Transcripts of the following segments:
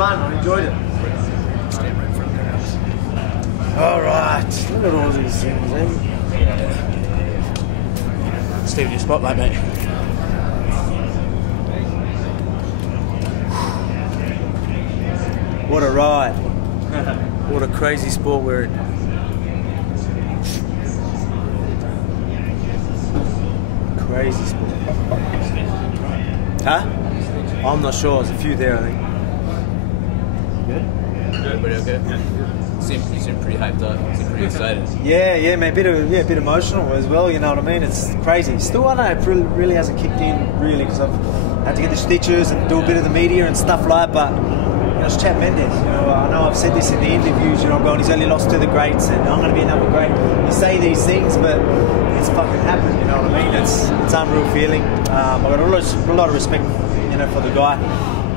fun. I enjoyed it. Stand right in front of their house. All right. Look at all these things, eh? Stay in your spotlight, mate. What a ride. What a crazy sport we're in. Crazy sport. Huh? I'm not sure. There's a few there, I think. Good? Everybody okay? Yeah. You seem pretty hyped up. You seem pretty excited. Yeah, man. A bit emotional as well. You know what I mean? It's crazy. Still, I don't know. It really hasn't kicked in really because I've had to get the stitches and do a bit of the media and stuff like that. But you know, it's Chad Mendes. You know, I know I've said this in the interviews. You know, I'm going. He's only lost to the greats, and I'm going to be another great. You say these things, but it's fucking happened. You know what I mean? It's unreal feeling. I've got a lot of respect, you know, for the guy.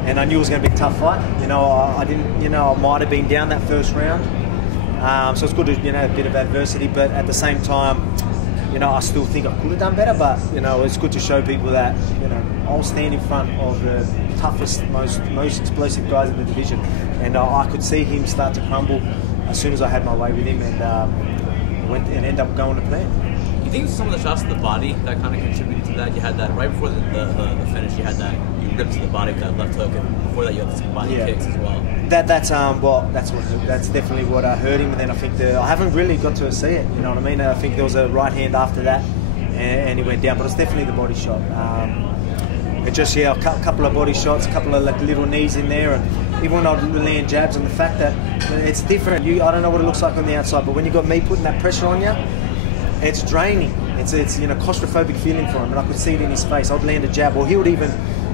And I knew it was going to be a tough fight. You know, I didn't. You know, I might have been down that first round. So it's good to, you know, a bit of adversity, but at the same time, you know, I still think I could have done better. But you know, it's good to show people that, you know, I'll stand in front of the toughest, most explosive guys in the division, and I could see him start to crumble as soon as I had my way with him, and went and ended up going to plan. You think some of the shots to the body that kind of contributed to that? You had that right before the finish. You had that you ripped to the body with that left hook, and before that you had some body kicks as well. That's definitely what hurt him, and then I think I haven't really got to see it. You know what I mean? I think there was a right hand after that, and he went down. But it's definitely the body shot. It just a couple of body shots, a couple of like little knees in there, and even when I land jabs, and the fact that it's different. I don't know what it looks like on the outside, but when you got me putting that pressure on you, it's draining. It's you know, claustrophobic feeling for him, and I could see it in his face. I'd land a jab, or he would even.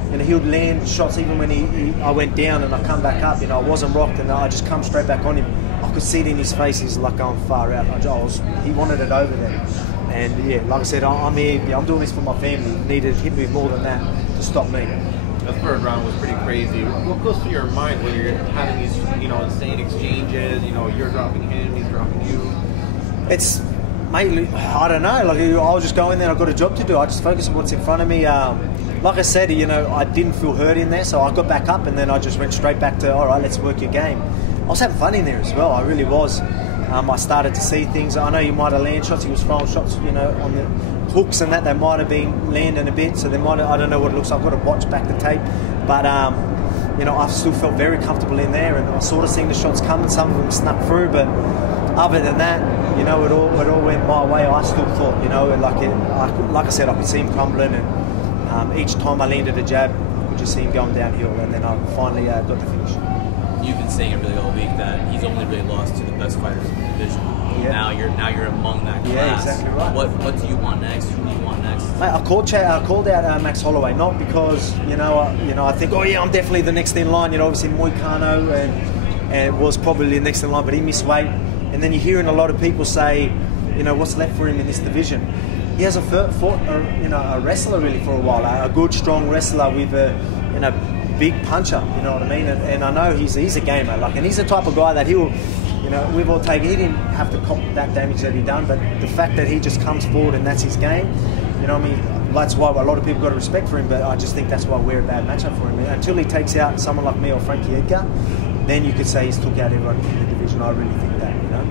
You know, he would land shots even when I went down and I come back up. You know, I wasn't rocked and I just come straight back on him. I could see it in his face. He's like going far out. He wanted it over there. And yeah, like I said, I'm here. Yeah, I'm doing this for my family. He needed to hit me more than that to stop me. The third round was pretty crazy. What goes through your mind when you're having these, you know, insane exchanges? You know, you're dropping him, he's dropping you. It's mainly, I don't know. Like I'll just go in there. I've got a job to do. I just focus on what's in front of me. Like I said, you know, I didn't feel hurt in there, so I got back up and then I just went straight back to, all right, let's work your game. I was having fun in there as well. I really was. I started to see things. I know you might have landed shots. He was throwing shots, you know, on the hooks and that. They might have been landing a bit, so they might have, I don't know what it looks like. I've got to watch back the tape. But, you know, I still felt very comfortable in there, and I sort of seen the shots coming. Some of them snuck through, but other than that, you know, it all went my way. I still thought, you know, like I said, I could see him crumbling, and each time I landed a jab, I could just see him going downhill, and then I finally got the finish. You've been saying it really all week that he's only really lost to the best fighters in the division. Yeah. Now you're among that class. Yeah, exactly right. What do you want next? Who do you want next? Mate, I called out Max Holloway, not because you know I think, oh yeah, I'm definitely the next in line. You know, obviously Moicano and was probably the next in line, but he missed weight. And then you're hearing a lot of people say, you know, what's left for him in this division? He hasn't fought a wrestler really for a while, a good strong wrestler with a big puncher, you know what I mean? And I know he's a gamer, like, and he's the type of guy that he'll, you know, we've all taken. He didn't have to cop that damage that he done, but the fact that he just comes forward and that's his game, you know what I mean? That's why a lot of people got respect for him, but I just think that's why we're a bad matchup for him. Until he takes out someone like me or Frankie Edgar, then you could say he's took out everyone in the division. I really think that, you know.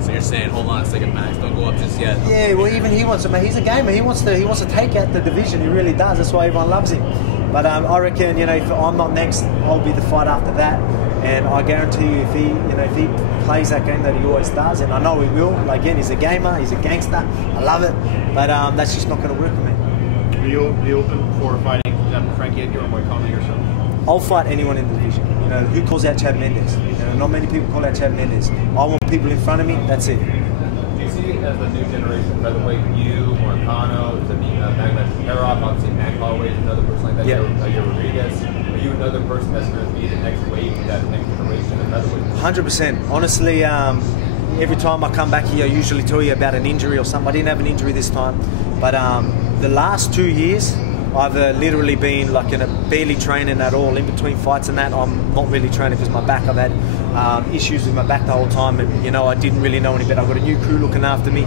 So you're saying, hold on a second, Max, don't go up just yet. Yeah, well, even he wants to. He's a gamer. He wants to take out the division. He really does. That's why everyone loves him. But I reckon, you know, if I'm not next, I'll be the fight after that. And I guarantee you, if he plays that game that he always does, and I know he will. Like, again, he's a gamer. He's a gangster. I love it. But that's just not going to work for me. Are you open for fighting Frankie Edgar or Moicano yourself? I'll fight anyone in the division. You know, who calls out Chad Mendes? You know, not many people call out Chad Mendes. I want people in front of me. That's it. Do you see it as the new generation featherweight? You, Moicano, Magnet Herod, obviously Mac Holloway is another person like that. Yep. You're Rodriguez. Are you another person that's going to be the next wave of that next generation of featherweight? 100%. Honestly, every time I come back here, I usually tell you about an injury or something. I didn't have an injury this time, but the last 2 years, I've literally been like barely training at all. In between fights and that, I'm not really training because my back, I've had issues with my back the whole time, and you know, I didn't really know any better. I've got a new crew looking after me,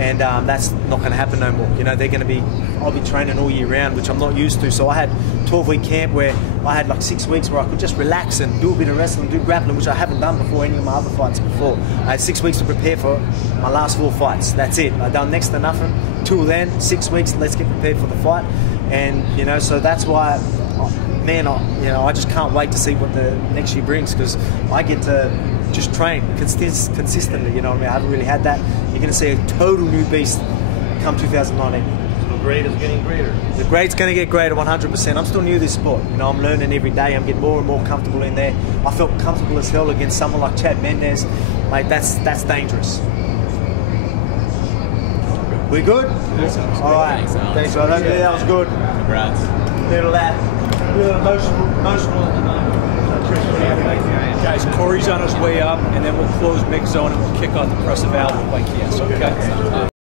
and that's not going to happen no more. You know, I'll be training all year round, which I'm not used to. So I had 12-week camp where I had like 6 weeks where I could just relax and do a bit of wrestling, do grappling, which I haven't done before any of my other fights before. I had 6 weeks to prepare for my last 4 fights. That's it. I've done next to nothing. Till then, 6 weeks, let's get prepared for the fight. And, you know, so that's why, man, I just can't wait to see what the next year brings, because I get to just train consistently, you know what I mean? I haven't really had that. You're going to see a total new beast come 2019. The grade is getting greater. The grade's going to get greater 100%. I'm still new to this sport. You know, I'm learning every day. I'm getting more and more comfortable in there. I felt comfortable as hell against someone like Chad Mendes. Mate, that's dangerous. We good? All right. Thanks, bro. Yeah, that was good. Congrats. Little emotional at the moment. Guys, Corey's on his way up, and then we'll close mix zone and we'll kick off the press of Al with Mike Yes. Okay.